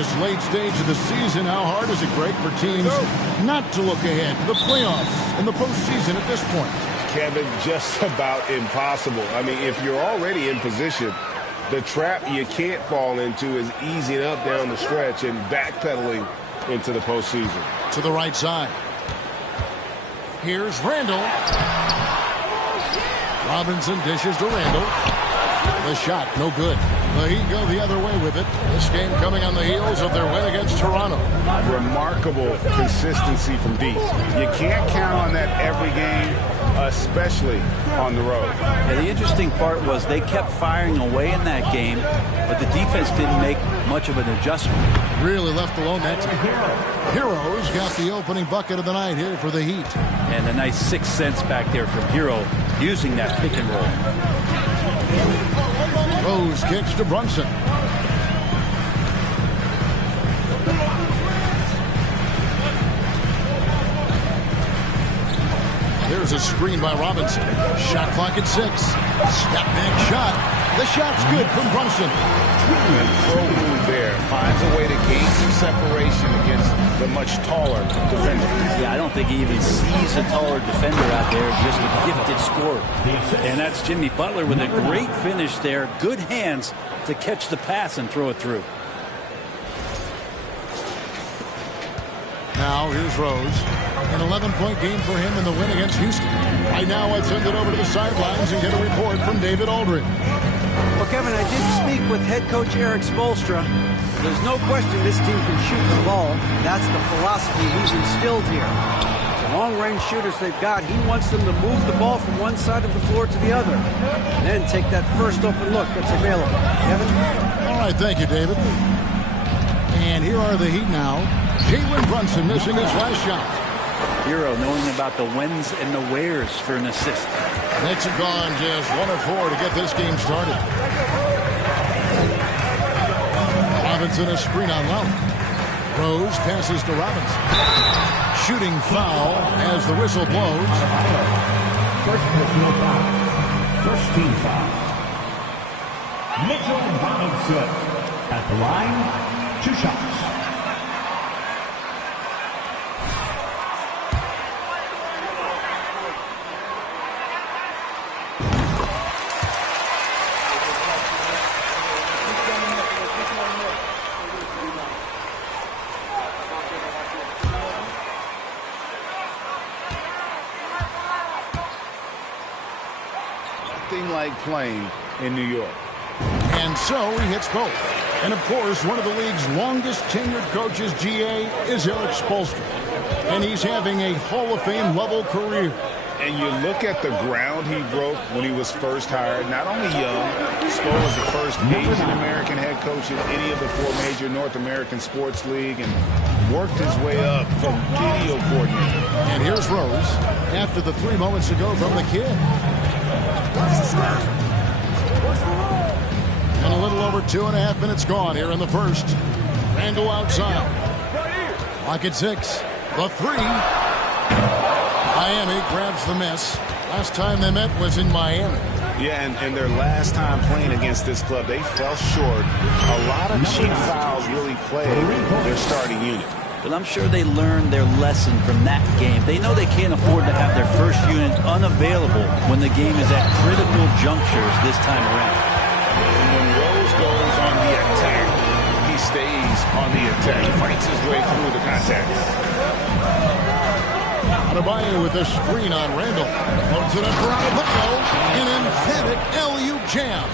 this late stage of the season, how hard is it, Greg, for teams not to look ahead to the playoffs and the postseason at this point? Kevin, just about impossible. I mean, if you're already in position, the trap you can't fall into is easing up down the stretch and backpedaling into the postseason. To the right side. Here's Randall. Robinson dishes to Randall. The shot, no good. The Heat go the other way with it. This game coming on the heels of their win against Toronto. Remarkable consistency from deep. You can't count on that every game, especially on the road. Yeah, the interesting part was they kept firing away in that game, but the defense didn't make much of an adjustment. Really left alone that time. Hero's got the opening bucket of the night here for the Heat. And a nice 6 cents back there from Hero using that pick and roll. Rose kicks to Brunson. There's a screen by Robinson. Shot clock at 6. Step back shot. The shot's good from Brunson. And pro move there. Finds a way to gain some separation against the much taller defender. Yeah, I don't think he even sees a taller defender out there. Just a gifted scorer. And that's Jimmy Butler with a great finish there. Good hands to catch the pass and throw it through. Now here's Rose. An 11-point game for him in the win against Houston. Right now, let's send it over to the sidelines and get a report from David Aldridge. Well, Kevin, I did speak with head coach Eric Spoelstra. There's no question this team can shoot the ball. That's the philosophy he's instilled here. The long-range shooters they've got, he wants them to move the ball from one side of the floor to the other. And then take that first open look that's available. Kevin? All right, thank you, David. And here are the Heat now. Jalen Brunson missing his last shot. Hero knowing about the whens and the wheres for an assist. Knicks have gone just 1 of 4 to get this game started. Robinson a screen on Lowry. Rose passes to Robinson. Shooting foul as the whistle blows. First personal foul. First team foul. Mitchell Robinson at the line. 2 shots. Like playing in New York. And so he hits both. And of course, one of the league's longest tenured coaches, GA, is Eric Spoelstra. And he's having a Hall of Fame level career. And you look at the ground he broke when he was first hired. Not only young, Spo was the first Asian American head coach in any of the 4 major North American sports league and worked his way up from video coordinator. And here's Rose after the 3 moments ago from the kid. And a little over 2.5 minutes gone here in the first. Randall outside. Clock at 6. The 3. Miami grabs the miss. Last time they met was in Miami. Yeah, and their last time playing against this club, they fell short. A lot of cheap fouls really plagued their starting unit. But I'm sure they learned their lesson from that game. They know they can't afford to have their first unit unavailable when the game is at critical junctures this time around. And when Rose goes on the attack, he stays on the attack. He fights his way through the contact. Adebayo with a screen on Randall. Loads it up for Adebayo. An emphatic LU jam.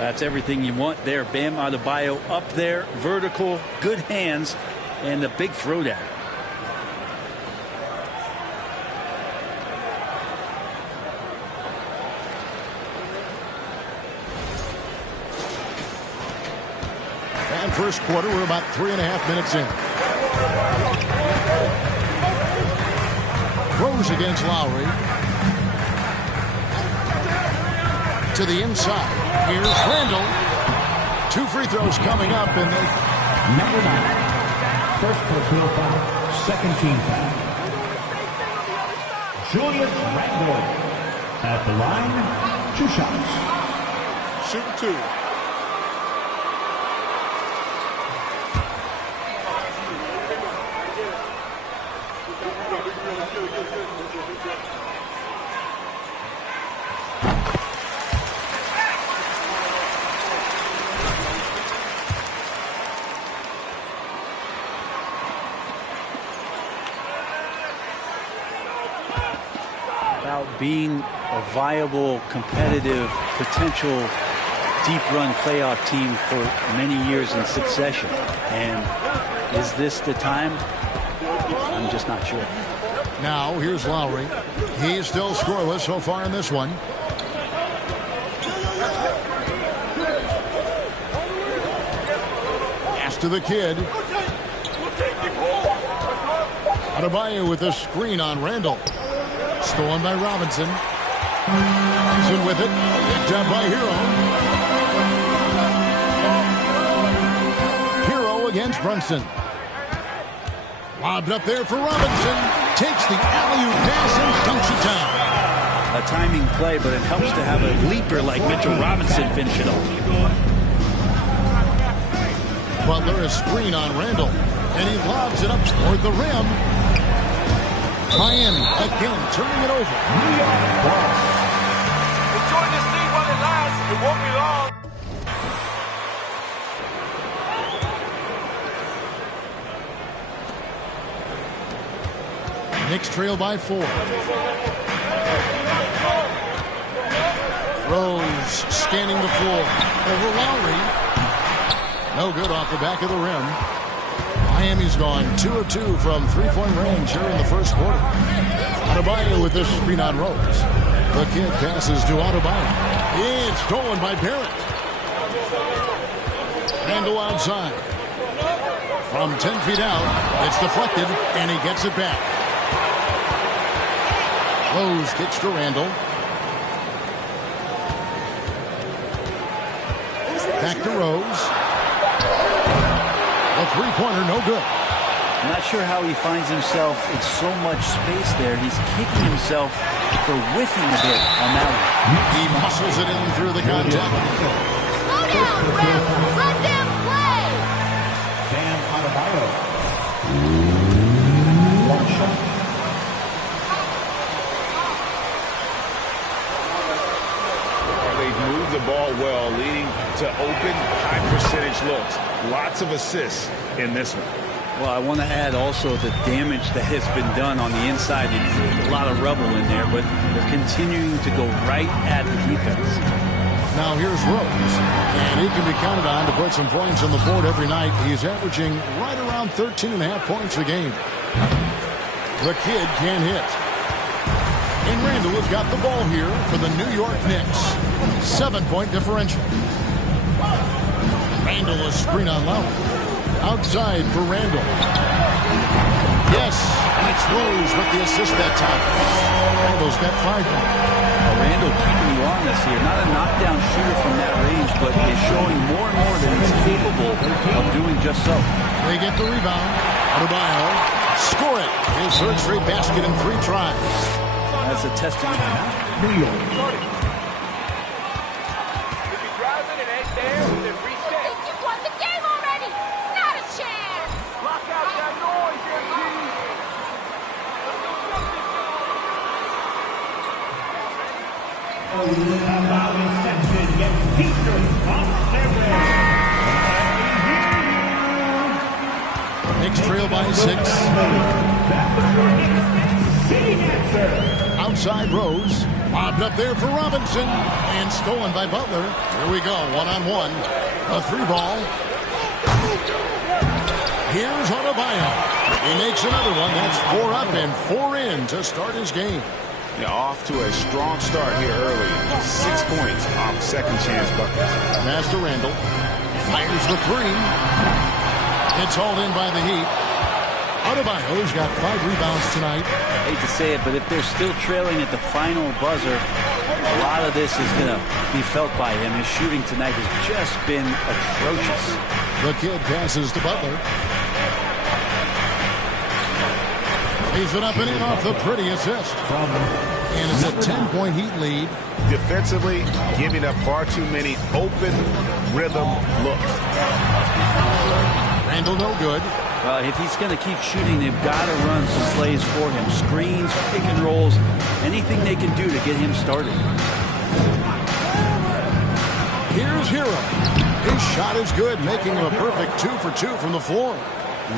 That's everything you want there. Bam Adebayo up there, vertical, good hands, and a big throwdown. And first quarter, we're about 3.5 minutes in. Rose against Lowry. To the inside. Here's Randall. 2 free throws coming up, and they... Number 9. First personal foul. Second team foul. Julius Randle at the line. 2 shots. Shoot 2. about being a viable, competitive, potential deep run playoff team for many years in succession. And is this the time? I'm just not sure. Now here's Lowry. He's still scoreless so far in this one. Pass to the kid. Adebayo with a screen on Randall. Stolen by Robinson. Robinson with it. Picked up by Hero. Hero against Brunson. Lobbed up there for Robinson. Takes the alley-oop pass and dunks it down. A timing play, but it helps to have a leaper like Mitchell Robinson finish it off. Butler a screen on Randall. And he lobs it up toward the rim. Miami again turning it over. Enjoy this thing while it lasts. It won't be long. Knicks trail by 4. Rose scanning the floor. Over Lowry. No good off the back of the rim. Miami's gone 2 of 2 from three-point range here in the first quarter. Adebayo with this screen on Rose. The kid passes to Adebayo. It's stolen by Barrett. Randall outside. From 10 feet out, it's deflected, and he gets it back. Rose kicks to Randall. Back to Rose. A three-pointer, no good. I'm not sure how he finds himself in so much space there. He's kicking himself for whiffing a bit on that one. He muscles it in through the contact. Slow down, Ref! Let them play! Bam Adebayo. One shot. They've moved the ball well, leading to open, high-percentage looks. Lots of assists in this one. Well, I want to add also the damage that has been done on the inside. There's a lot of rubble in there, but they're continuing to go right at the defense. Now here's Rose, and he can be counted on to put some points on the board every night. He's averaging right around 13.5 points a game. The kid can hit. And Randall has got the ball here for the New York Knicks. 7-point differential. Randall a screen on Lowry. Outside for Randall. Yes, and it's Rose with the assist that time. Randall's got 5 points. Randall keeping you honest here. Not a knockdown shooter from that range, but is showing more and more that he's capable of doing just so. They get the rebound. Adebayo. Score it. His third straight basket in 3 tries. That's a testament to that. New York. If you're driving and ain't there, then reset. You won the game already! Not a chance! Block out that noise, MG. Allowing Sexton gets Eastern off Knicks trail by 6. Outside Rose. Lobbed up there for Robinson. And stolen by Butler. Here we go. One-on-one. A 3-ball. Here's Adebayo. He makes another one. That's 4 up and 4 in to start his game. Yeah, off to a strong start here early. 6 points off second chance buckets. Pass to Randall. Fires the 3. It's hauled in by the Heat. Adebayo's got 5 rebounds tonight. I hate to say it, but if they're still trailing at the final buzzer, a lot of this is going to be felt by him. His shooting tonight has just been atrocious. The kid passes to Butler. Lays it up and in off the pretty assist. And it's a 10-point Heat lead. Defensively, giving up far too many open rhythm looks. Randall no good. Well, if he's going to keep shooting, they've got to run some plays for him. Screens, pick and rolls, anything they can do to get him started. Here's Hero. His shot is good, making him a perfect 2 for 2 from the floor.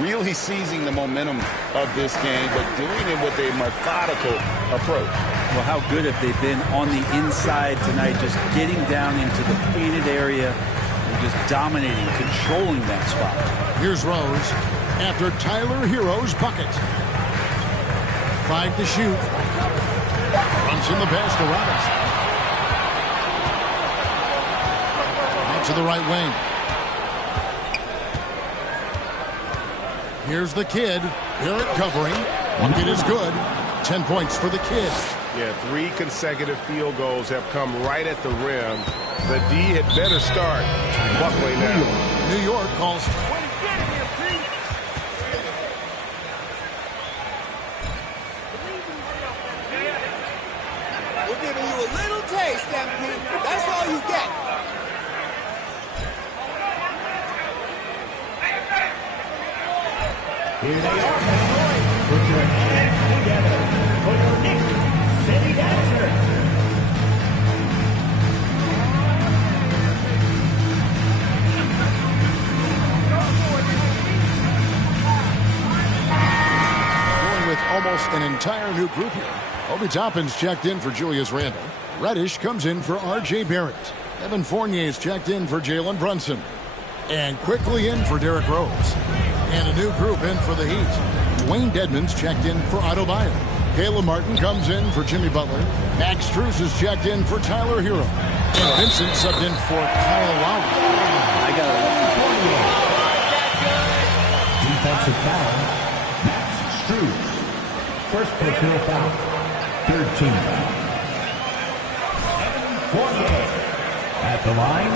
Really seizing the momentum of this game, but doing it with a methodical approach. Well, how good have they been on the inside tonight, just getting down into the painted area and just dominating, controlling that spot. Here's Rose after Tyler Hero's bucket. 5 to shoot. Runs in the pass to Robinson. Out to the right wing. Here's the kid. Barrett covering. Bucket is good. 10 points for the kid. Yeah, 3 consecutive field goals have come right at the rim. The D had better start buckling now. New York calls. We're giving you a little taste, MP. That's all you get. Here they are. Put your hands together for your Nick City Dancer. Going with almost an entire new group here. Obi Toppin's checked in for Julius Randle. Reddish comes in for R.J. Barrett. Evan Fournier's checked in for Jalen Brunson. And quickly in for Derrick Rose. And a new group in for the Heat. Dwayne Dedmon's checked in for Otto Bayer. Caleb Martin comes in for Jimmy Butler. Max Strus is checked in for Tyler Hero. And Vincent subbed in for Kyle Lowry. I got Defensive foul. Max Strus. First personal foul. Third team foul. Evan Fournier at the line.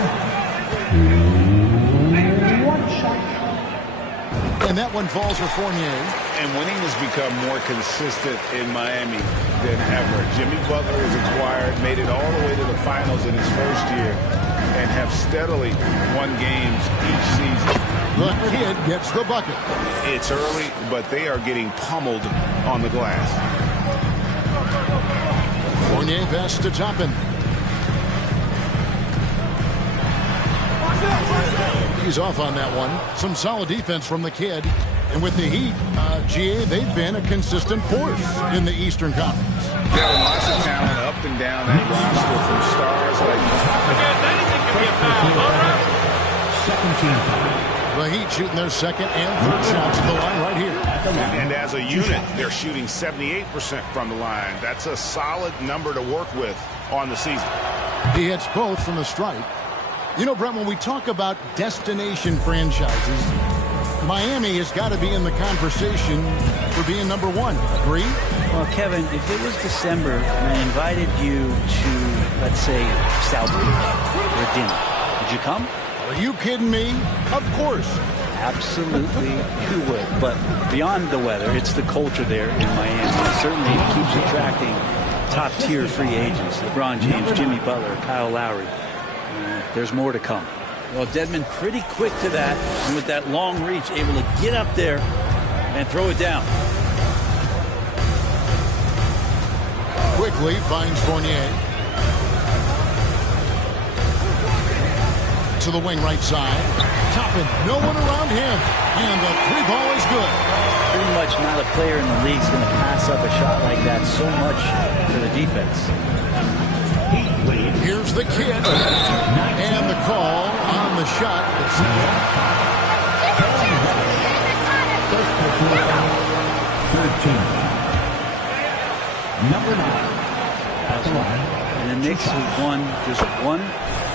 1 shot. And that one falls for Fournier. And winning has become more consistent in Miami than ever. Jimmy Butler was acquired, made it all the way to the finals in his first year, and have steadily won games each season. The kid gets the bucket. It's early, but they are getting pummeled on the glass. Fournier pass to Toppin. He's off on that one. Some solid defense from the kid. And with the Heat, GA, they've been a consistent force in the Eastern Conference. Kevin, lots of talent up and down that roster from stars like Anything can be a foul, all right? Second team foul. The Heat shooting their second and third shots at the line right here. And as a unit, they're shooting 78% from the line. That's a solid number to work with on the season. He hits both from the stripe. You know, Brent, when we talk about destination franchises, Miami has got to be in the conversation for being number 1. Agree? Well, Kevin, if it was December and I invited you to, let's say, South Beach for dinner, would you come? Are you kidding me? Of course. Absolutely, you would. But beyond the weather, it's the culture there in Miami. Certainly it keeps attracting top-tier free agents. LeBron James, Jimmy Butler, Kyle Lowry. There's more to come. Well, Dedmon pretty quick to that, and with that long reach, able to get up there and throw it down. Quickly finds Fournier. To the wing right side. Toppin, no one around him. And the 3-ball is good. Pretty much not a player in the league is going to pass up a shot like that so much for the defense. Here's the kid. And the call on the shot. First personal foul. Third team foul. Number 9 at the line. And the Knicks have won just 1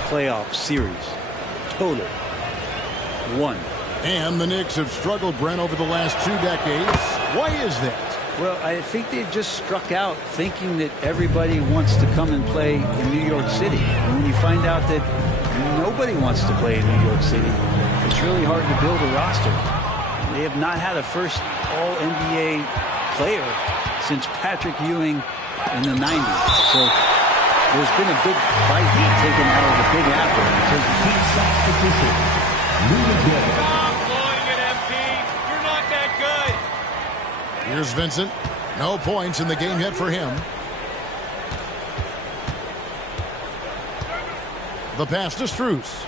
playoff series. Total. 1. And the Knicks have struggled, Brent, over the last 2 decades. Why is that? Well, I think they've just struck out thinking that everybody wants to come and play in New York City. And when you find out that nobody wants to play in New York City, it's really hard to build a roster. They have not had a first All-NBA player since Patrick Ewing in the 90s. So there's been a big bite taken out of the Big Apple in terms of Heat substitution. Stop blowing it, MP. You're not that good. Here's Vincent. No points in the game yet for him. The pass to Strus.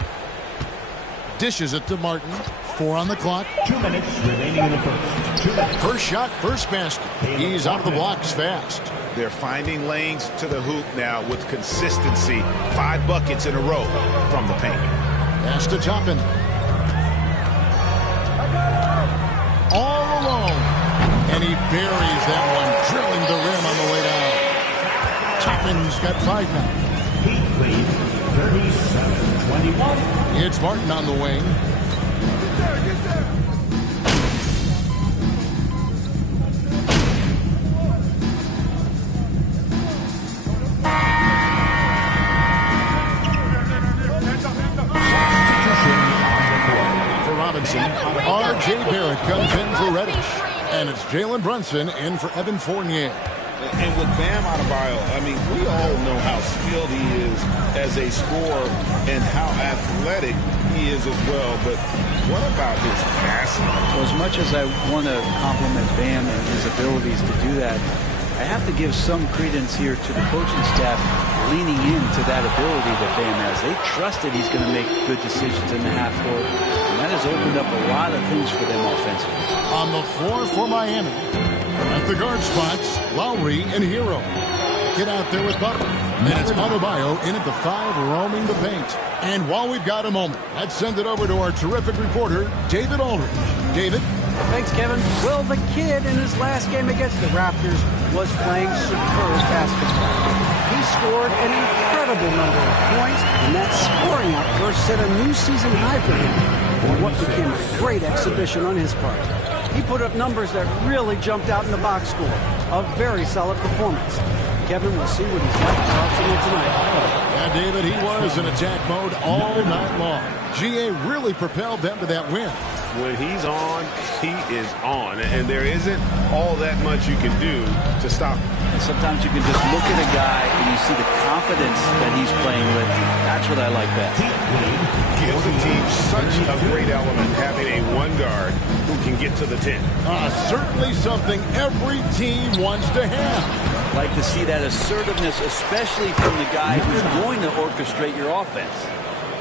Dishes it to Martin. 4 on the clock. 2 minutes remaining in the first. 2 minutes. First shot, first basket. He's out of the blocks fast. They're finding lanes to the hoop now with consistency. 5 buckets in a row from the paint. Pass to Toppin. All alone. And he buries that one, drilling the rim on the way down. Toppin's got 5 now. Heat lead, 37-21. It's Martin on the wing. R.J. Barrett comes in for Reddish. And it's Jalen Brunson in for Evan Fournier. And with Bam Adebayo, I mean, we all know how skilled he is as a scorer and how athletic he is as well. But what about his passing? Well, as much as I want to compliment Bam and his abilities to do that, I have to give some credence here to the coaching staff leaning into that ability that Bam has. They trust that he's going to make good decisions in the half court. And that has opened up a lot of things for them offensively. On the floor for Miami. At the guard spots, Lowry and Hero. Get out there with Butler. And it's Adebayo in at the 5, roaming the paint. And while we've got a moment, let's send it over to our terrific reporter, David Aldridge. David? Thanks, Kevin. Well, the kid in his last game against the Raptors was playing superb basketball. He scored an incredible number of points, and that scoring outburst set a new season high for him for what became a great exhibition on his part. He put up numbers that really jumped out in the box score. A very solid performance. Kevin, will see what he's got to talk to him tonight. Yeah, David, he was in attack mode all night long. GA really propelled them to that win. When he's on, he is on. And there isn't all that much you can do to stop him. And sometimes you can just look at a guy and you see the confidence that he's playing with. That's what I like best. Gives the team such a great element having a one guard who can get to the 10. Certainly something every team wants to have. Like to see that assertiveness, especially from the guy who's going to orchestrate your offense.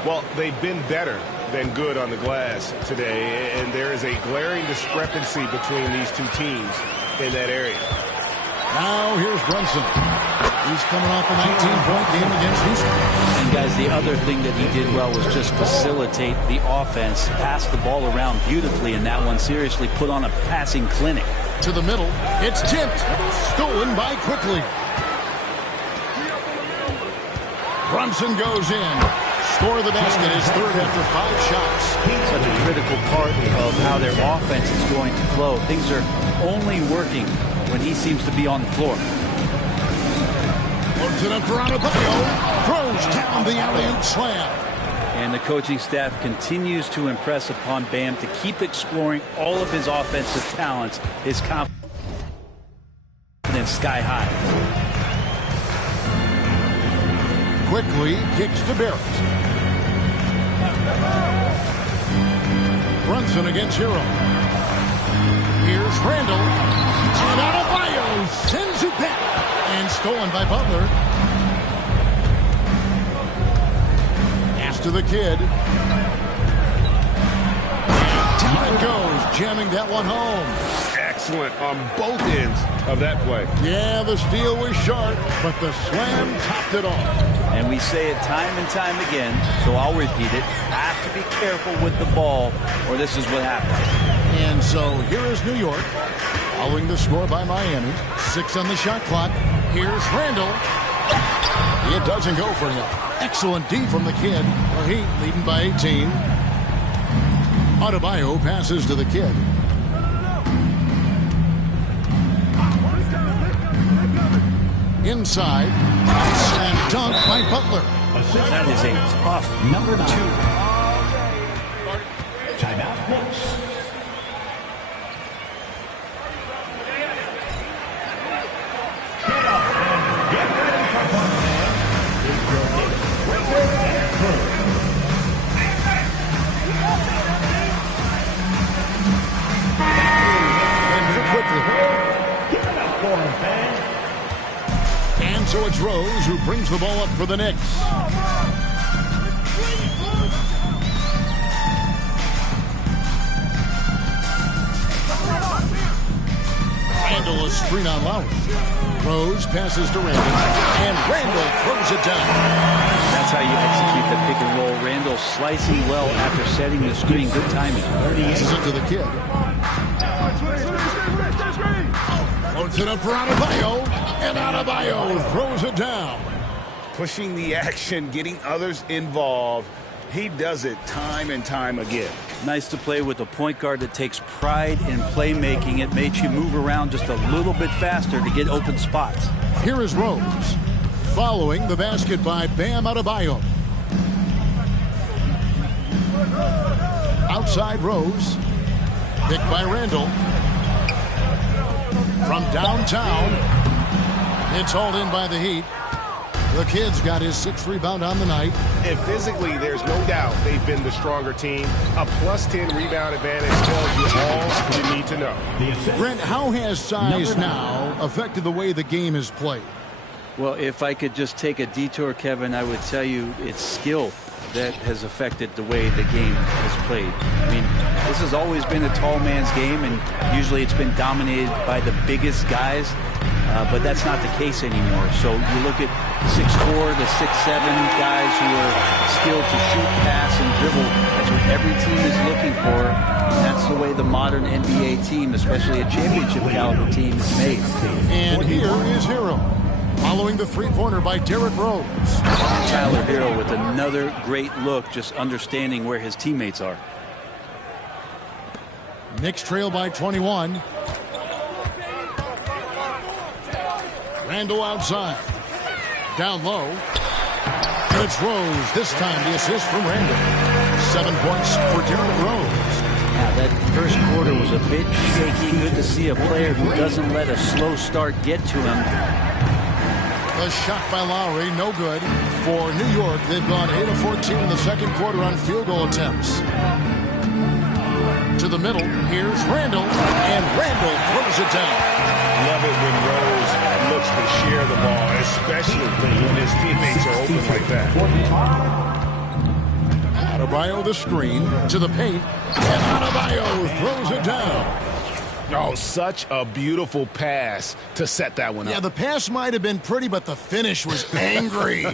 Well, they've been better than good on the glass today, and there is a glaring discrepancy between these two teams in that area. Now here's Brunson. He's coming off a 19-point game against Houston. And guys, the other thing that he did well was just facilitate the offense, pass the ball around beautifully in that one. Seriously, put on a passing clinic. To the middle, it's tipped, stolen by Quickly. Brunson goes in. Score of the basket is third after 5 shots. Such a critical part of how their offense is going to flow. Things are only working when he seems to be on the floor. Loads it up for Adebayo. Throws down the alley-oop slam. And the coaching staff continues to impress upon Bam to keep exploring all of his offensive talents. His confidence sky high. Quickly kicks to Barrett. Brunson against Hero. Here's Randall. And Adebayo sends it back. And stolen by Butler. Pass to the kid. And down it goes, jamming that one home. Excellent on both ends of that play. Yeah, the steal was sharp, but the slam topped it off. And we say it time and time again, so I'll repeat it. Have to be careful with the ball, or this is what happens. And so here is New York, following the score by Miami. 6 on the shot clock. Here's Randall. It doesn't go for him. Excellent D from the kid. The Heat leading by 18. Adebayo passes to the kid. Inside. And dunk by Butler. That is a tough Number 9. Timeout, Knicks. Get up and get ready for fun, man. It's your Knicks Breaker and Crew. Quickly. Give it up for him, fans. And so it's Rose who brings the ball up for the Knicks. Randall a screen on Lowry. Rose passes to Randall, and Randall throws it down. That's how you execute the pick and roll. Randall slicing well after setting the screen. Good timing. Passes it to the kid. Floats it up for Adebayo, and Adebayo throws it down. Pushing the action, getting others involved. He does it time and time again. Nice to play with a point guard that takes pride in playmaking. It makes you move around just a little bit faster to get open spots. Here is Rose, following the basket by Bam Adebayo. Outside Rose, picked by Randall. From downtown, it's hauled in by the Heat. The kid's got his 6th rebound on the night. And physically, there's no doubt they've been the stronger team. A +10 rebound advantage tells you all you need to know. Brent, how has size now affected the way the game is played? Well, if I could just take a detour, Kevin, I would tell you it's skill that has affected the way the game has played. I mean, this has always been a tall man's game, and usually it's been dominated by the biggest guys, but that's not the case anymore. So you look at 6'4" to 6'7" guys who are skilled to shoot, pass, and dribble. That's what every team is looking for. And that's the way the modern NBA team, especially a championship caliber team, is made. And here is Hero, following the three-pointer by Derrick Rose. Tyler Hero with another great look, just understanding where his teammates are. Knicks trail by 21. Randall outside. Down low. And it's Rose. This time the assist from Randall. 7 points for Derrick Rose. Now that first quarter was a bit shaky. Good to see a player who doesn't let a slow start get to him. A shot by Lowry, no good. For New York, they've gone 8 of 14 in the second quarter on field goal attempts. To the middle, here's Randall, and Randall throws it down. Love it when Rose looks to share the ball, especially when his teammates are open like that. Adebayo the screen, to the paint, and Adebayo throws it down. Oh, such a beautiful pass to set that one up. Yeah, the pass might have been pretty, but the finish was angry.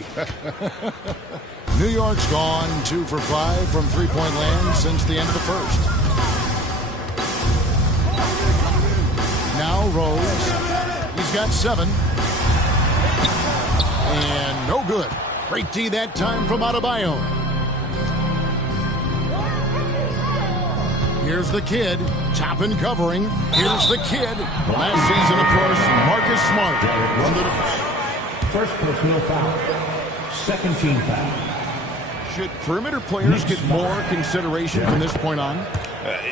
New York's gone 2 for 5 from three-point land since the end of the first. Now Rose, he's got 7. And no good. Great D that time from Adebayo. Here's the kid, top and covering. Here's the kid. Last season, of course, Marcus Smart. First personal foul. Second team foul. Should perimeter players get more consideration from this point on?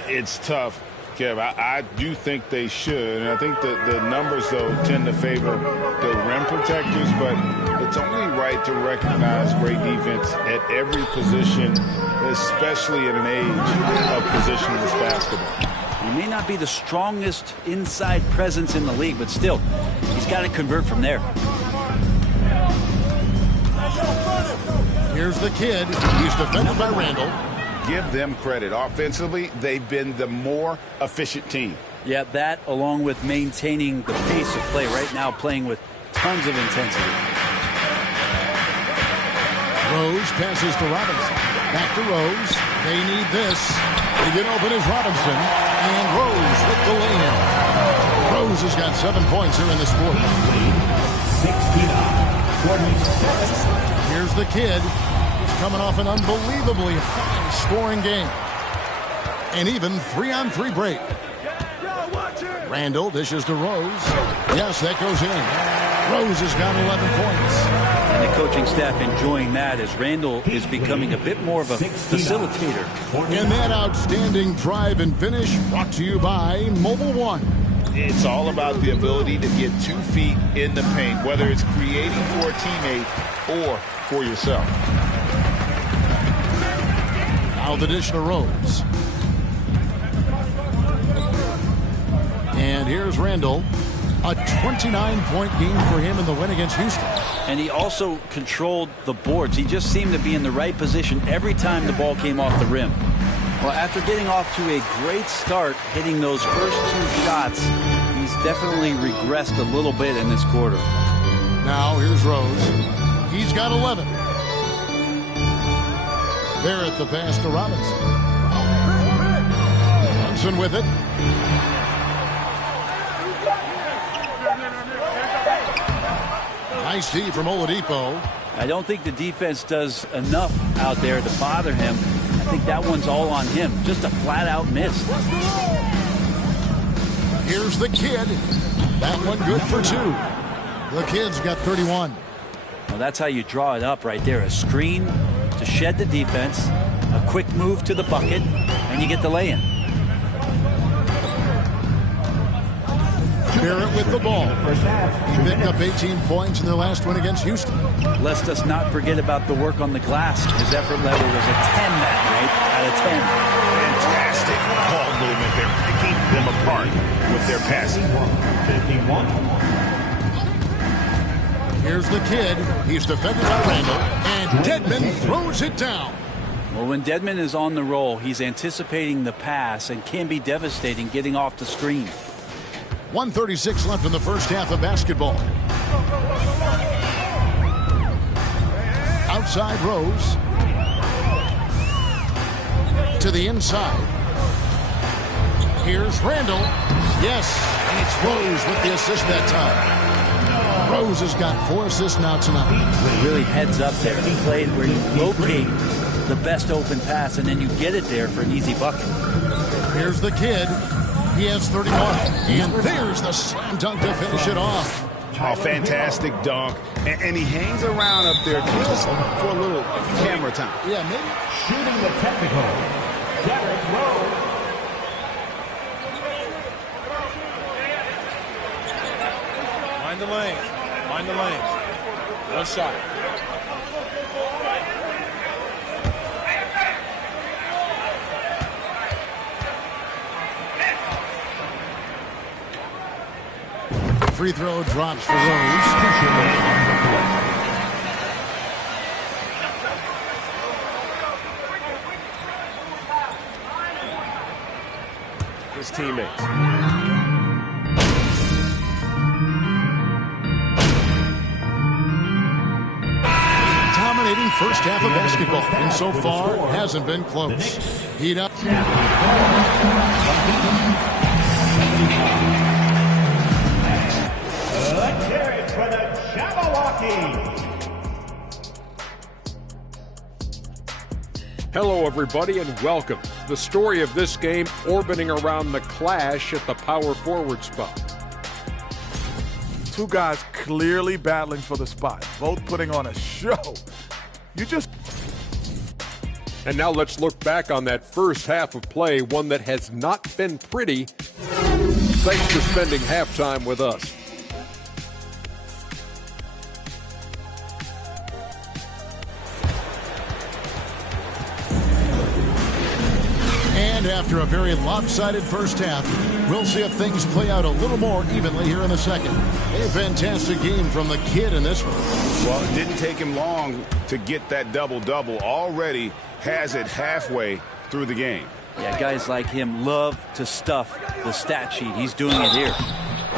It's tough, Kev. I do think they should. And I think that the numbers, though, tend to favor the rim protectors. But it's only right to recognize great defense at every position, especially at an age of positionless basketball. He may not be the strongest inside presence in the league, but still, he's got to convert from there. Here's the kid. He's defended by Randall. Give them credit. Offensively, they've been the more efficient team. Yeah, that along with maintaining the pace of play right now, playing with tons of intensity. Rose passes to Robinson. Back to Rose. They need this. To get open is Robinson. And Rose with the lay-in. Rose has got 7 points here in this quarter. 69-47. Here's the kid. He's coming off an unbelievably high-scoring game. And even 3-on-3 break. Randall dishes to Rose. Yes, that goes in. Rose has got 11 points. And the coaching staff enjoying that as Randall is becoming a bit more of a facilitator. And that outstanding drive and finish brought to you by Mobile One. It's all about the ability to get 2 feet in the paint, whether it's creating for a teammate or for yourself. Now the dish to Rose. And here's Randall. A 29-point game for him in the win against Houston. And he also controlled the boards. He just seemed to be in the right position every time the ball came off the rim. Well, after getting off to a great start, hitting those first 2 shots, he's definitely regressed a little bit in this quarter. Now here's Rose. He's got 11. Barrett the pass to Robinson. Robinson with it. Nice D from Oladipo. I don't think the defense does enough out there to bother him. I think that one's all on him. Just a flat-out miss. Here's the kid. That one good for 2. The kid's got 31. Well, that's how you draw it up right there. A screen to shed the defense, a quick move to the bucket, and you get the lay-in. Barrett with the ball. He picked up 18 points in their last win against Houston. Let us not forget about the work on the glass. His effort level was a 10 that night out of 10. Fantastic ball movement. They're picking them apart with their passing. 51. Here's the kid. He's defended by Randall. And Dedmon throws it down. Well, when Dedmon is on the roll, he's anticipating the pass and can be devastating getting off the screen. 1:36 left in the first half of basketball. Outside Rose. To the inside. Here's Randall. Yes, and it's Rose with the assist that time. Rose has got 4 assists now tonight. Really heads up there. He played where you locate the best open pass and then you get it there for an easy bucket. Here's the kid. He has 31. And there's the slam dunk to finish it off. Oh, fantastic dunk. And he hangs around up there just for a little camera time. Yeah, maybe. Shooting the technical. Derrick Rose. Find the lane. Find the lane. One shot. Free throw drops for Rose. His teammates. Dominating first half of basketball, and so far hasn't been close. Heat up. Let's hear it for the Jabberwockies. Hello, everybody, and welcome. The story of this game orbiting around the clash at the power forward spot. Two guys clearly battling for the spot, both putting on a show. And now let's look back on that first half of play, one that has not been pretty. Thanks for spending halftime with us. And after a very lopsided first half, we'll see if things play out a little more evenly here in the second. A fantastic game from the kid in this one. Well, it didn't take him long to get that double-double. Already has it halfway through the game. Yeah, guys like him love to stuff the stat sheet. He's doing it here.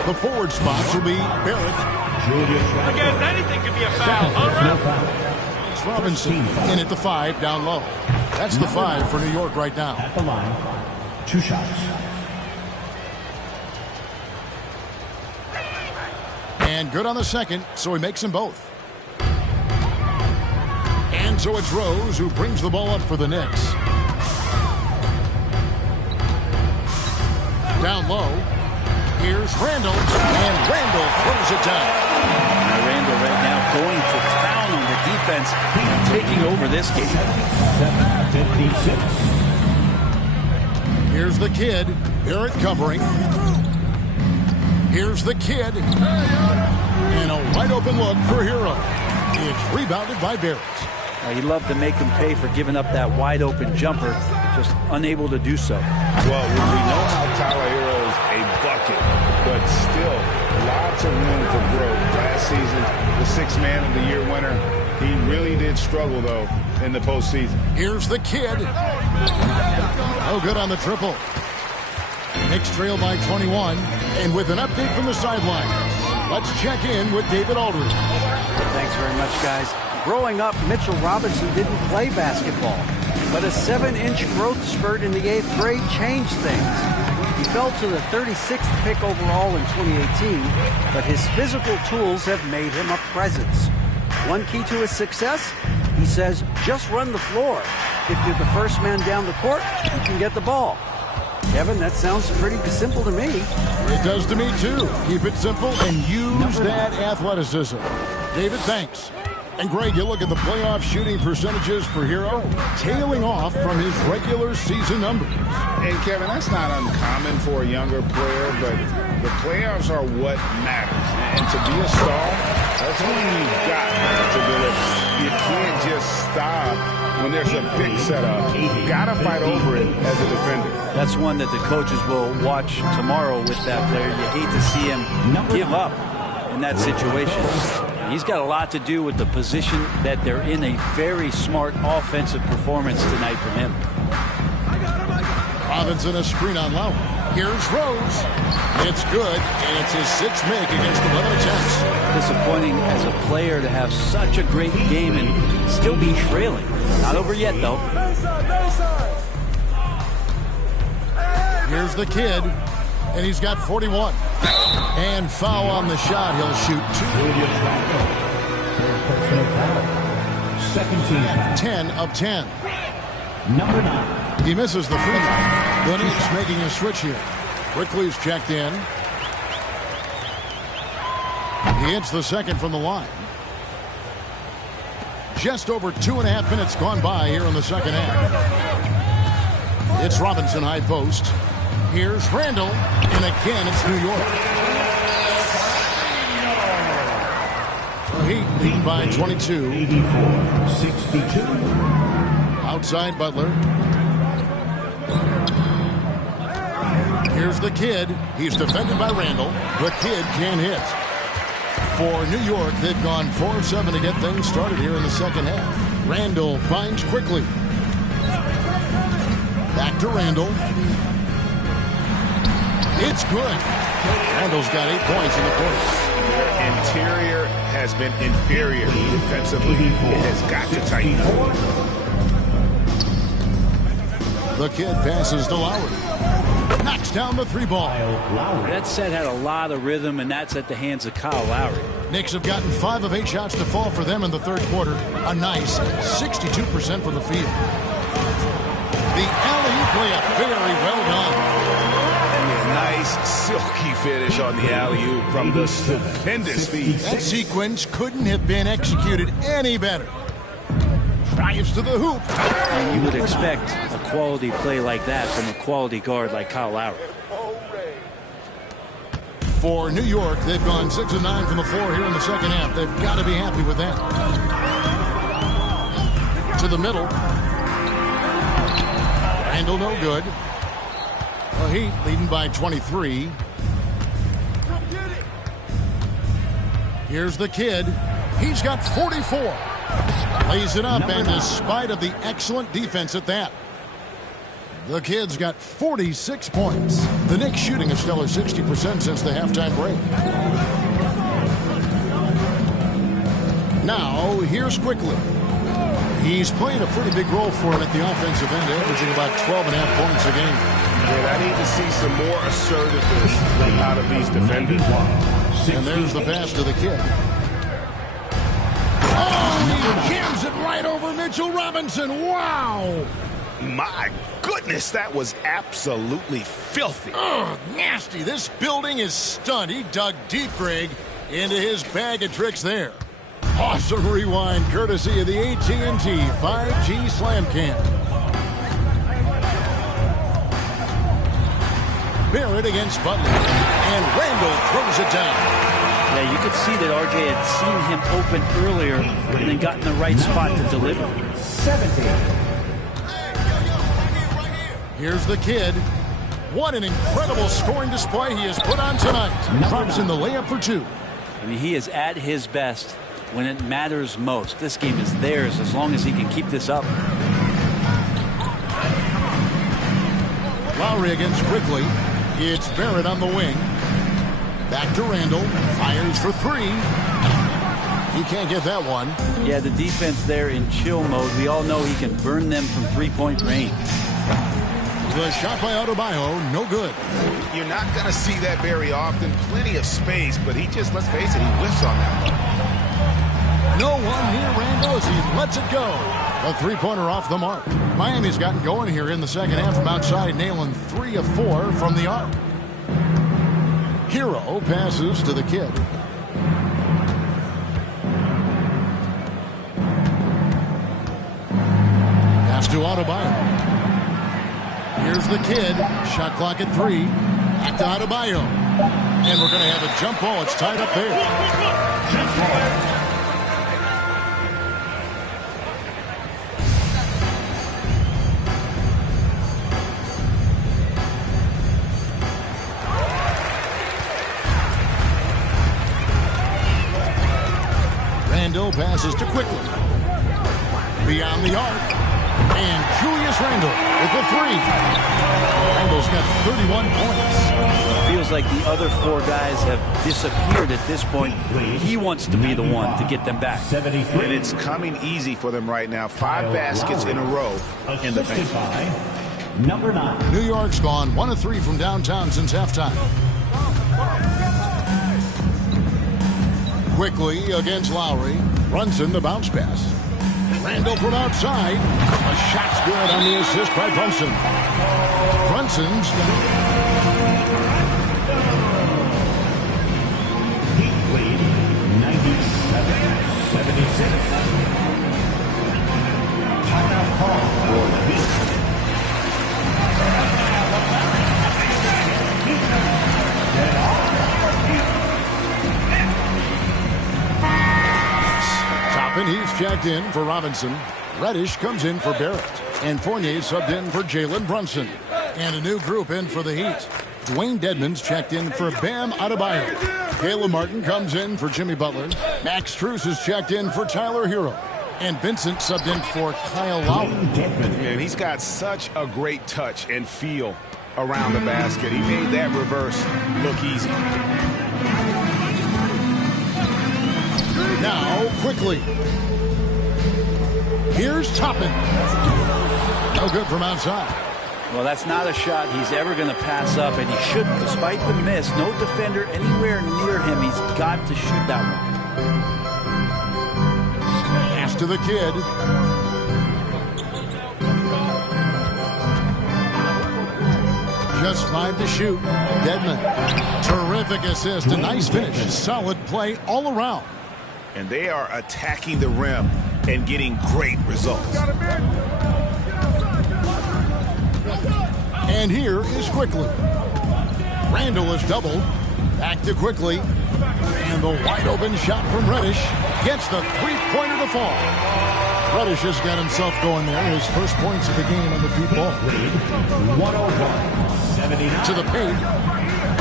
The forward spots will be Barrett. I guess anything could be a foul. All right. It's Robinson in at the 5 down low. That's the 5 for New York right now. At the line, 2 shots. And good on the second, so he makes them both. And so it's Rose who brings the ball up for the Knicks. Down low. Here's Randall. And Randall throws it down. Now Randall right now going to town on the defense and taking over this game. 7:56. Here's the kid. Barrett covering. Here's the kid. And a wide open look for Hero. It's rebounded by Barrett. He loved to make him pay for giving up that wide open jumper, just unable to do so. Well, we know how Tyler Hero's a bucket, but still lots of room for growth. Last season, the 6th Man of the Year winner, he really did struggle, though, in the postseason. Here's the kid. Oh, good on the triple. Knicks trail by 21. And with an update from the sidelines, let's check in with David Aldridge. Thanks very much, guys. Growing up, Mitchell Robinson didn't play basketball, but a 7-inch growth spurt in the 8th grade changed things. He fell to the 36th pick overall in 2018, but his physical tools have made him a presence. One key to his success, he says, just run the floor. If you're the first man down the court, you can get the ball. Kevin, that sounds pretty simple to me. It does to me, too. Keep it simple and use that athleticism. David, thanks. And Greg, you look at the playoff shooting percentages for Hero, tailing off from his regular season numbers. And Kevin, that's not uncommon for a younger player, but the playoffs are what matters. And to be a star, that's when you've got to deliver. You can't just stop when there's a pick set up. You've got to fight over it as a defender. That's one that the coaches will watch tomorrow with that player. You hate to see him give up in that situation. He's got a lot to do with the position that they're in. A very smart offensive performance tonight from him. Robinson a screen on Lowry. Here's Rose. It's good, and it's his 6th make against 11 attempts. Disappointing as a player to have such a great game and still be trailing. Not over yet, though. Here's the kid, and he's got 41. And foul on the shot. He'll shoot 2. 10 of 10. Number 9. He misses the free throw. The Knicks making a switch here. Quickly's checked in. He hits the second from the line. Just over 2.5 minutes gone by here in the second half. It's Robinson high post. Here's Randall, and again it's New York. The Heat leading by 22. 84-62. Outside Butler. Here's the kid. He's defended by Randall. The kid can hit. For New York, they've gone 4 of 7 to get things started here in the second half. Randall finds Quickly. Back to Randall. It's good. Randall's got 8 points in the quarter. Their interior has been inferior defensively. It has got to tighten up. The kid passes to Lowry. Knocks down the 3 ball. That set had a lot of rhythm, and that's at the hands of Kyle Lowry. Knicks have gotten 5 of 8 shots to fall for them in the third quarter. A nice 62% for the field. The alley-oop layup, very well done. Nice silky finish on the alley-oop from the stupendous feed. That sequence couldn't have been executed any better. Drives to the hoop. And you would expect a quality play like that from a quality guard like Kyle Lowry. For New York, they've gone 6 of 9 from the floor here in the second half. They've got to be happy with that. To the middle. Randall no good. The Heat leading by 23. Here's the kid. He's got 44. Lays it up, and despite of the excellent defense at that, the kid's got 46 points. The Knicks shooting a stellar 60% since the halftime break. Now, here's Quickly. He's playing a pretty big role for him at the offensive end, averaging about 12.5 points a game. And I need to see some more assertiveness out of these defenders. And there's the pass to the kid. Oh, he jams it right over Mitchell Robinson. Wow. My goodness, that was absolutely filthy. Oh, nasty. This building is stunned. He dug deep, Greg, into his bag of tricks there. Awesome rewind courtesy of the AT&T 5G Slam Cam. Barrett against Butler, and Randall throws it down. Yeah, you could see that RJ had seen him open earlier and then got in the right spot to deliver. 70. Here's the kid. What an incredible scoring display he has put on tonight. Drops in the layup for 2. I mean, he is at his best when it matters most. This game is theirs as long as he can keep this up. Lowry against Quickly. It's Barrett on the wing. Back to Randall. Fires for three. He can't get that one. Yeah, the defense there in chill mode. We all know he can burn them from three-point range. The shot by Adebayo, no good. You're not going to see that very often. Plenty of space, but he just, let's face it, he whiffs on that one. No one near Randall as he lets it go. A three-pointer off the mark. Miami's gotten going here in the second half from outside, nailing 3 of 4 from the arc. Hero passes to the kid. Pass to Adebayo. Here's the kid. Shot clock at 3. Back to Adebayo. And we're going to have a jump ball. It's tied up there. Jump ball. Randall passes to Quickly. Beyond the arc. And Julius Randall with the 3. Randall's got 31 points. Feels like the other 4 guys have disappeared at this point. He wants to be the one to get them back. And it's coming easy for them right now. 5 baskets in a row in the paint. Number 9. New York's gone 1 of 3 from downtown since halftime. Quickly against Lowry. Brunson the bounce pass. Randall from outside. A shot's good on the assist by Brunson. Brunson's Heat lead 97-76. Timeout call for the Heat. Toppin, he's checked in for Robinson. Reddish comes in for Barrett. And Fournier subbed in for Jalen Brunson. And a new group in for the Heat. Dwayne Dedmon's checked in for Bam Adebayo. Caleb Martin comes in for Jimmy Butler. Max Strus is checked in for Tyler Hero. And Vincent subbed in for Kyle Lowry. Man, he's got such a great touch and feel around the basket. He made that reverse look easy. Now, Quickly. Here's Toppin. No good from outside. Well, that's not a shot he's ever going to pass up, and he shouldn't. Despite the miss, no defender anywhere near him. He's got to shoot that one. Pass to the kid. Just 5 to shoot. Dedmon. Terrific assist. A nice finish. Solid play all around. And they are attacking the rim and getting great results. And here is Quickly. Randall is doubled. Back to Quickly. And the wide open shot from Reddish gets the three-pointer to fall. Reddish has got himself going there. His first points of the game on the deep ball. 101-79. To the paint.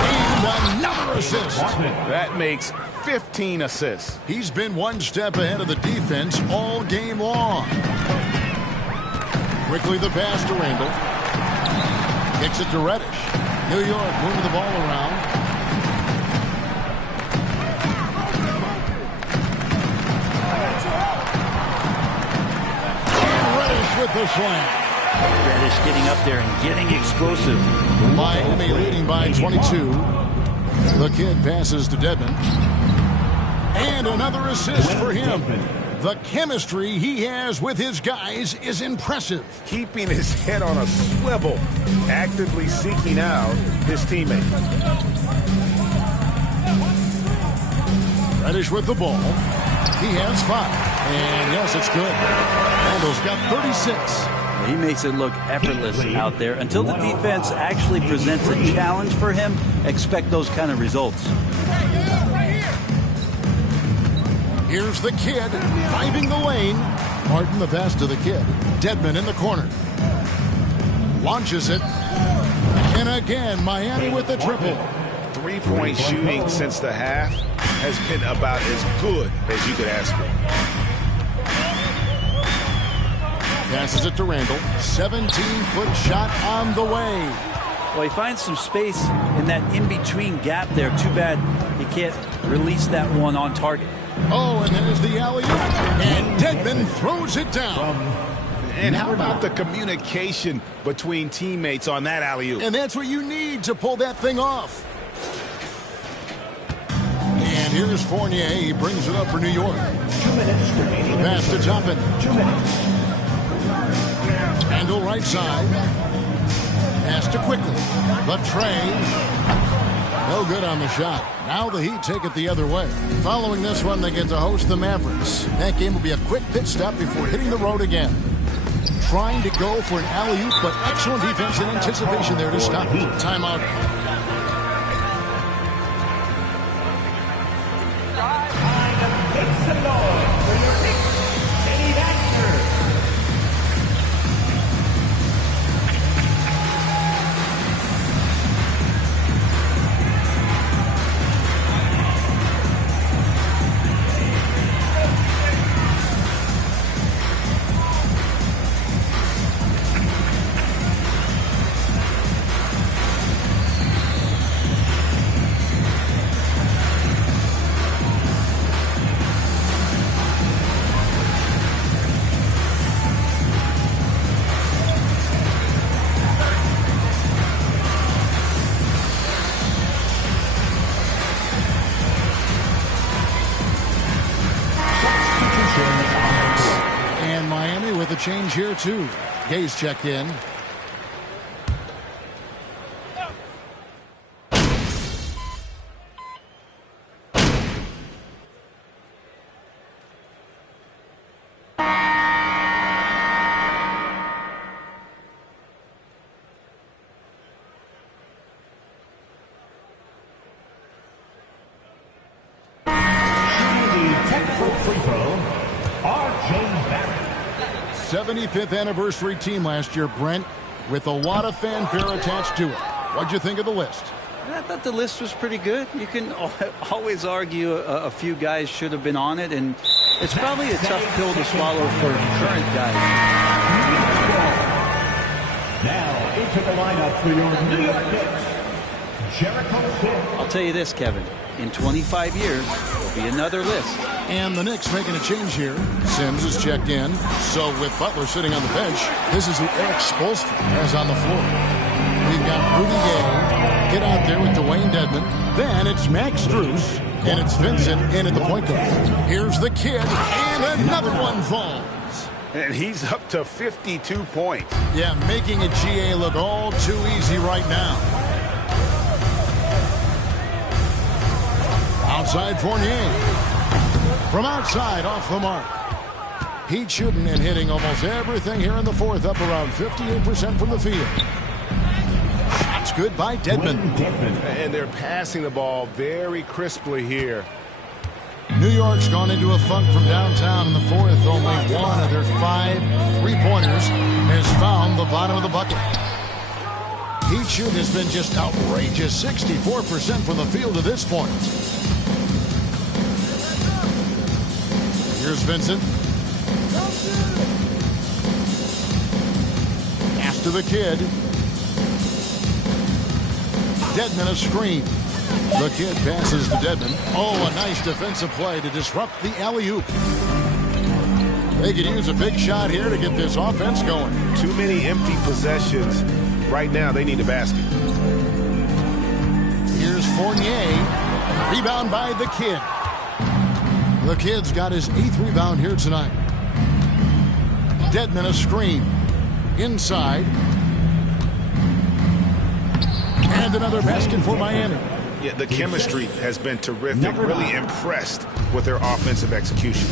And another assist. That makes 15 assists. He's been one step ahead of the defense all game long. Quickly the pass to Randall. Kicks it to Reddish. New York moving the ball around. And Reddish with the slam. Reddish getting up there and getting explosive. Miami leading by 22. The kid passes to Dedmon. And another assist for him. The chemistry he has with his guys is impressive. Keeping his head on a swivel, actively seeking out his teammate. Reddish with the ball. He has 5. And yes, it's good. Randall's got 36. He makes it look effortless out there. Until the defense actually presents a challenge for him, expect those kind of results. Here's the kid driving the lane. Martin the pass to the kid. Dedmon in the corner. Launches it. And again, Miami with the triple. 3-point shooting since the half has been about as good as you could ask for. Passes it to Randall. 17-foot shot on the way. Well, he finds some space in that in-between gap there. Too bad he can't release that one on target. Oh, and there's the alley-oop. And Dedmon throws it down. And how about the communication between teammates on that alley-oop? And that's what you need to pull that thing off. And here's Fournier. He brings it up for New York. 2 minutes remaining. The pass to Toppin. 2 minutes. Handle right side. Pass to Quickly. But Trey. No good on the shot. Now the Heat take it the other way. Following this one, they get to host the Mavericks. That game will be a quick pit stop before hitting the road again. Trying to go for an alley-oop, but excellent defense and anticipation there to stop. Timeout. Make some noise for your pick, Kenny Baxter. Change here too. Gay's checked in. Shooting the 10-foot free throw, R.J. Barrett. 75th anniversary team last year, Brent, with a lot of fanfare attached to it. What'd you think of the list? I thought the list was pretty good. You can always argue a few guys should have been on it, and it's probably a tough pill to swallow for current guys. Now into the lineup for your New York Knicks, Jericho Sims. I'll tell you this, Kevin. In 25 years, there'll be another list. And the Knicks making a change here. Sims is checked in. So with Butler sitting on the bench, this is who Eric Spoelstra has on the floor. We've got Rudy Gay. Get out there with Dwayne Dedmon. Then it's Max Strus. And it's Vincent in at the point guard. Here's the kid. And another one falls. And he's up to 52 points. Yeah, making a GA look all too easy right now. Outside Fournier. From outside, off the mark. Heat shooting and hitting almost everything here in the fourth, up around 58% from the field. Shots good by Dedmon. And they're passing the ball very crisply here. New York's gone into a funk from downtown in the fourth. Only one of their 5 3-pointers has found the bottom of the bucket. Heat shooting has been just outrageous, 64% from the field to this point. Here's Vincent. Pass to the kid. Dedmon a screen. The kid passes to Dedmon. Oh, a nice defensive play to disrupt the alley-oop. They could use a big shot here to get this offense going. Too many empty possessions. Right now, they need a basket. Here's Fournier. Rebound by the kid. The kid's got his 8th rebound here tonight. Dedmon a screen. Inside. And another basket for Miami. Yeah, the chemistry has been terrific. Really impressed with their offensive execution.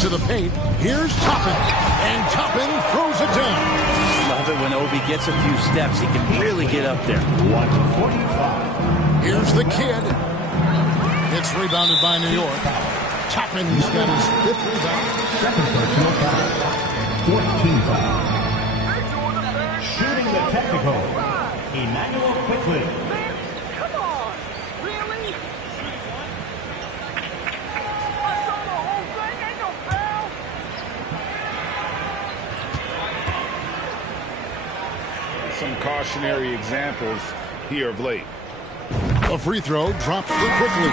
To the paint. Here's Toppin. And Toppin throws it down. Love it when Obi gets a few steps. He can really get up there. 145. Here's the kid. It's rebounded by New York. Toppin's got his 5th rebound. Second personal foul. 14 foul. Shooting the technical, Emmanuel Quickly. Come on! Really? I saw the whole thing. Ain't no foul. some cautionary examples here of late. A free throw dropped quickly.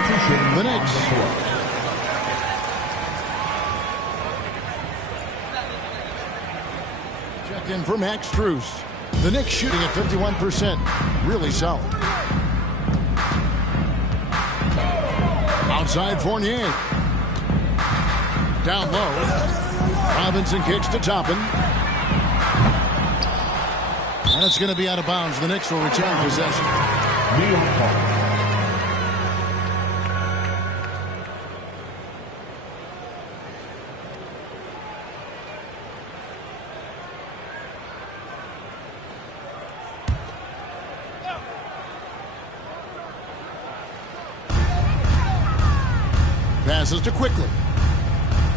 The Knicks. Check in for Max Strus. The Knicks shooting at 51%. Really solid. Outside Fournier. Down low. Robinson kicks to Toppin. And it's going to be out of bounds. The Knicks will return possession. Passes to Quickly.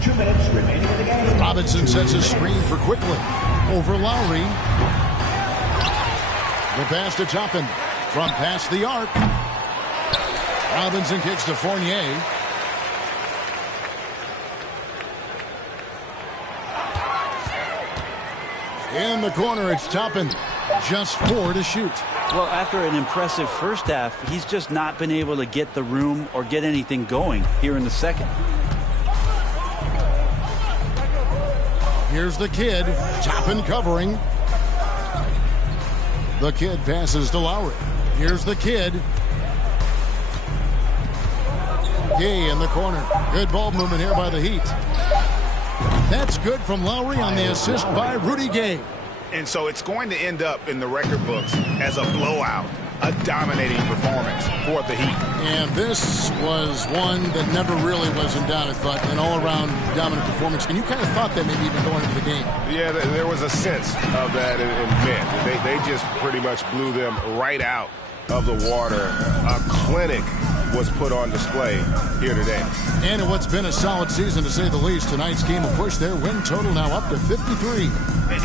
2 minutes remaining in the game. Robinson sets a screen for Quickly. Over Lowry. The pass to Toppin. From past the arc. Robinson kicks to Fournier. In the corner, it's Toppin. Just 4 to shoot. Well, after an impressive first half, he's just not been able to get the room or get anything going here in the second. Here's the Kid. Toppin covering. The Kid passes to Lowry. Here's the Kid. Gay in the corner. Good ball movement here by the Heat. That's good from Lowry on the assist by Rudy Gay. And so it's going to end up in the record books as a blowout, a dominating performance for the Heat. And this was one that never really was in doubt, I thought, an all-around dominant performance. And you kind of thought that maybe even going into the game. Yeah, there was a sense of that in Mint. They just pretty much blew them right out of the water. A clinic was put on display here today. And in what's been a solid season, to say the least, tonight's game will push their win total now up to 53.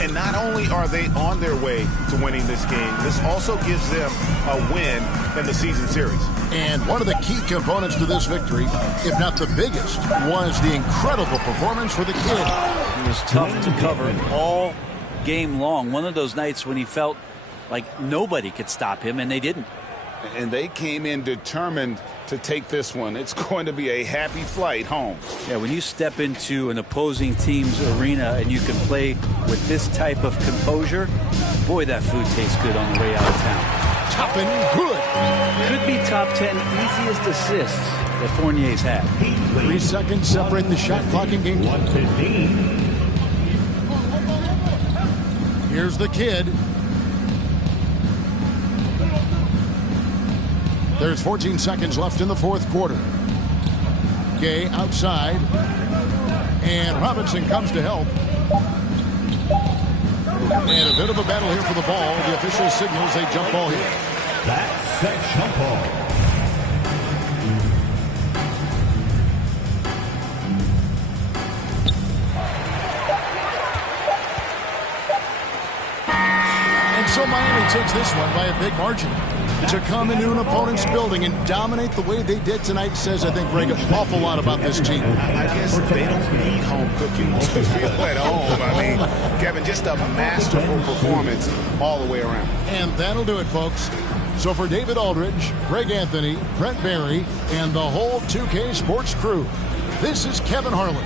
And not only are they on their way to winning this game, this also gives them a win in the season series. And one of the key components to this victory, if not the biggest, was the incredible performance for the Kid. He was tough to cover all game long. One of those nights when he felt like nobody could stop him, and they didn't. And they came in determined to take this one. It's going to be a happy flight home. Yeah, when you step into an opposing team's arena and you can play with this type of composure, boy, that food tastes good on the way out of town. Toppin good. Could be top 10 easiest assists that Fournier's had. 3 seconds separate the shot clock in game 1:15. Here's the Kid. There's 14 seconds left in the fourth quarter. Gay outside. And Robinson comes to help. And a bit of a battle here for the ball. The official signals a jump ball here. That's a jump ball. And so Miami takes this one by a big margin. To come into an opponent's building and dominate the way they did tonight says, I think, Greg, an awful lot about this team. I guess they don't need home cooking to feel at home. I mean, Kevin, just a masterful performance all the way around. And that'll do it, folks. So for David Aldridge, Greg Anthony, Brent Barry, and the whole 2K Sports crew, this is Kevin Harlan.